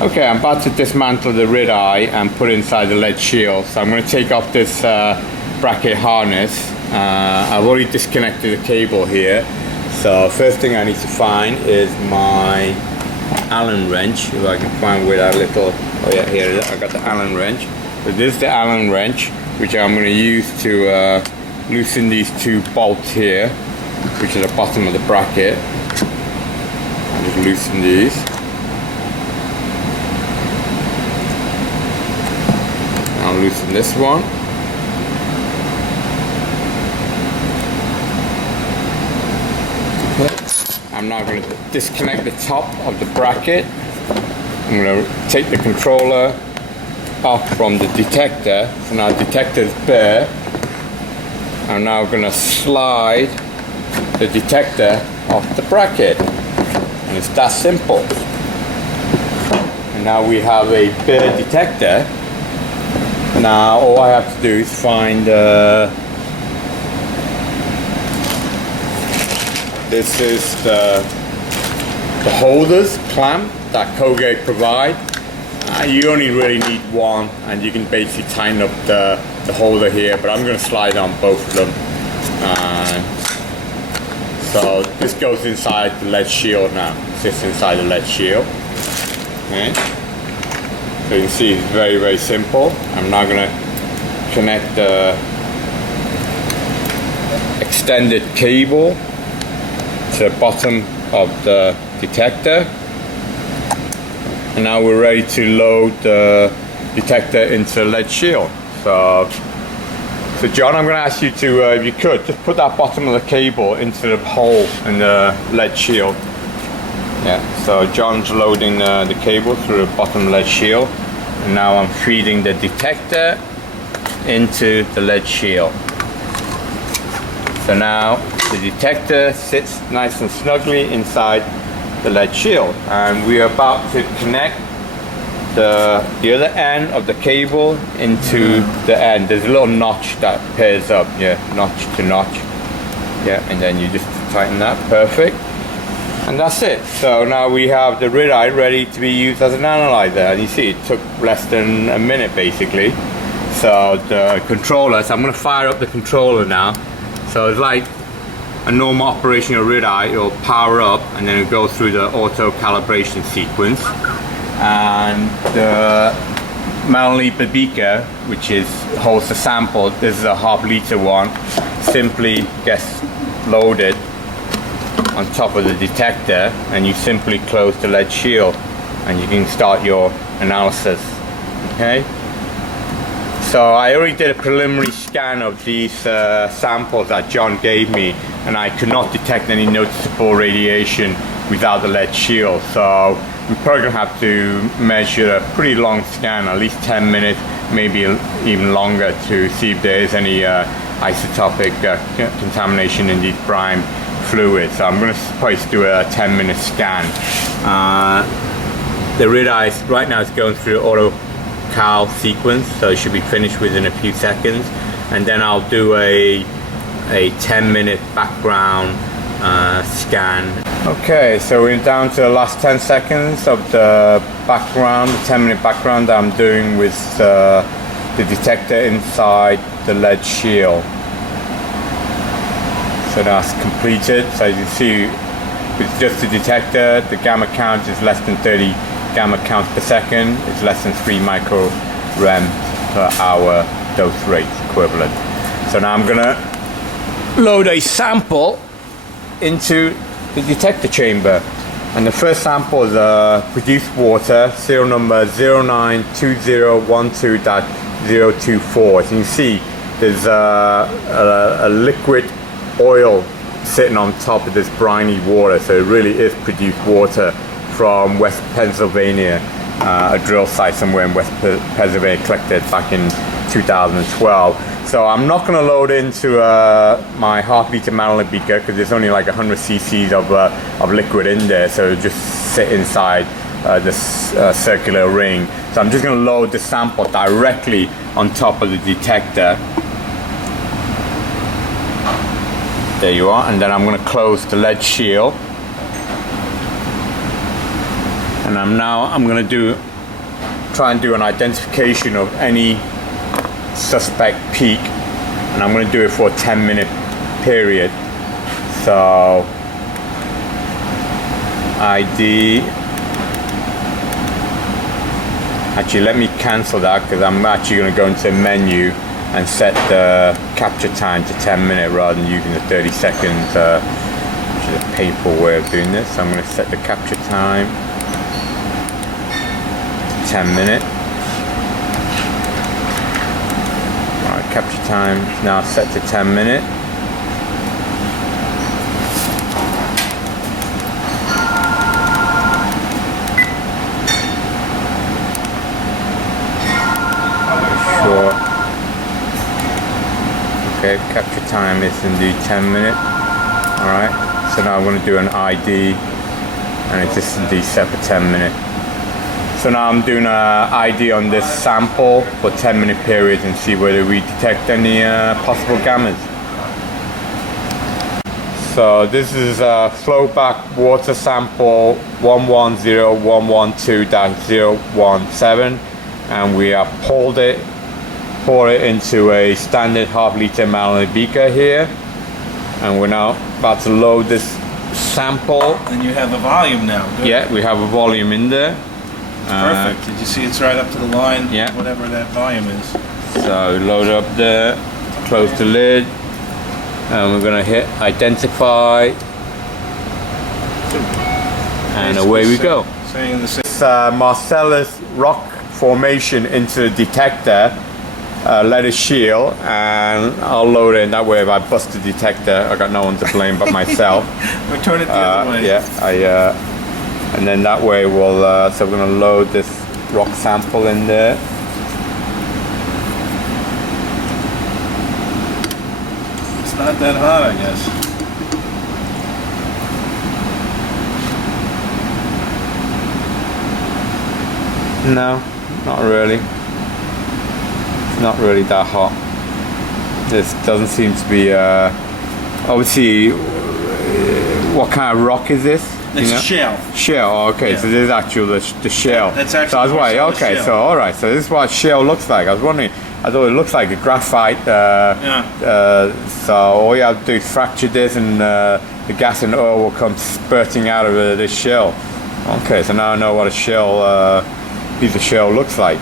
Okay, I'm about to dismantle the red eye and put it inside the lead shield. So I'm going to take off this bracket harness. I've already disconnected the cable here. So first thing I need to find is my Allen wrench. If I can find where that little, oh yeah, here it is. I got the Allen wrench. So this is the Allen wrench, which I'm going to use to loosen these two bolts here, which are the bottom of the bracket. I'll just loosen these. I'll loosen this one. Okay. I'm now going to disconnect the top of the bracket. I'm going to take the controller off from the detector. So now the detector is bare. I'm now going to slide the detector off the bracket. And it's that simple. And now we have a bare detector. Now all I have to do is find this is the holders clamp that Colgate provide. You only really need one, and you can basically tighten up the holder here, but I'm going to slide on both of them. So this goes inside the lead shield now. It sits inside the lead shield. Okay. So you can see it's very, very simple. I'm now going to connect the extended cable to the bottom of the detector. And now we're ready to load the detector into the lead shield. So John, I'm going to ask you to, if you could, just put that bottom of the cable into the hole in the lead shield. Yeah, so John's loading the cable through the bottom lead shield, and now I'm feeding the detector into the lead shield. So now the detector sits nice and snugly inside the lead shield, and we are about to connect the other end of the cable into the end. There's a little notch that pairs up, yeah, notch to notch. Yeah, and then you just tighten that, perfect. And that's it. So now we have the red eye ready to be used as an analyzer. And you see it took less than a minute basically. So the controller, so I'm going to fire up the controller now. So it's like a normal operation of red eye. It'll power up and then it'll go through the auto calibration sequence. And the milliliter beaker, which holds the sample, this is a ½ liter one, simply gets loaded on top of the detector, and you simply close the lead shield and you can start your analysis. Okay, so I already did a preliminary scan of these samples that John gave me, and I could not detect any noticeable radiation without the lead shield. So we're probably going to have to measure a pretty long scan, at least 10 minutes, maybe even longer, to see if there is any isotopic contamination in these brine fluids. So I'm going to probably do a 10-minute scan. The red eye right now is going through auto cal sequence, so it should be finished within a few seconds, and then I'll do a 10-minute background scan. Okay, so we're down to the last 10 seconds of the background, the 10-minute background that I'm doing with the detector inside the lead shield. So that's completed. So you can see with just the detector, the gamma count is less than 30 gamma counts per second. It's less than 3 microrem per hour dose rate equivalent. So now I'm gonna load a sample into the detector chamber, and the first sample is produced water, serial number 092012.024. As you can see, there's a liquid oil sitting on top of this briny water, so it really is produced water from West Pennsylvania, a drill site somewhere in West Pennsylvania collected back in 2012. So I'm not going to load into my ½ liter milliliter beaker because there's only like 100 cc's of liquid in there, so it'll just sit inside this circular ring. So I'm just going to load the sample directly on top of the detector. There you are, and then I'm going to close the lead shield. And I'm going to do try and do an identification of any suspect peak, and I'm going to do it for a 10-minute period. So ID, actually let me cancel that because I'm actually going to go into the menu and set the capture time to 10 minutes rather than using the 30 seconds, which is a painful way of doing this. So I'm going to set the capture time to 10 minutes. Alright, capture time is now set to 10 minutes. Sure. Okay, capture time is indeed 10 minutes. Alright, so now I'm going to do an ID, and it's just indeed set for 10 minutes. So now I'm doing an ID on this sample for 10-minute periods and see whether we detect any possible gammas. So this is a flowback water sample 110112-017, and we have pour it into a standard half-liter Maloney beaker here, and we're now about to load this sample. And you have a volume now. Good. Yeah, we have a volume in there. Perfect. Did you see it's right up to the line? Yeah. Whatever that volume is. So load up there, close the lid, and we're going to hit identify, and away we go. Saying the same. It's Marcellus rock formation into the detector. Let it shield, and I'll load it, and that way if I bust the detector I got no one to blame but myself. Or turn it the other way. Yeah, and then that way we'll so we're going to load this rock sample in there. It's not that hot, I guess. No, not really. Not really that hot. This doesn't seem to be obviously what kind of rock is this? It's shell. Shell, okay, yeah. So this is actually the shell. That's actually so I was right, okay, shell. So alright, so this is what shell looks like. I was wondering, I thought it looks like a graphite, so all you have to do is fracture this and the gas and oil will come spurting out of this shell. Okay, so now I know what a shell, piece of shell looks like.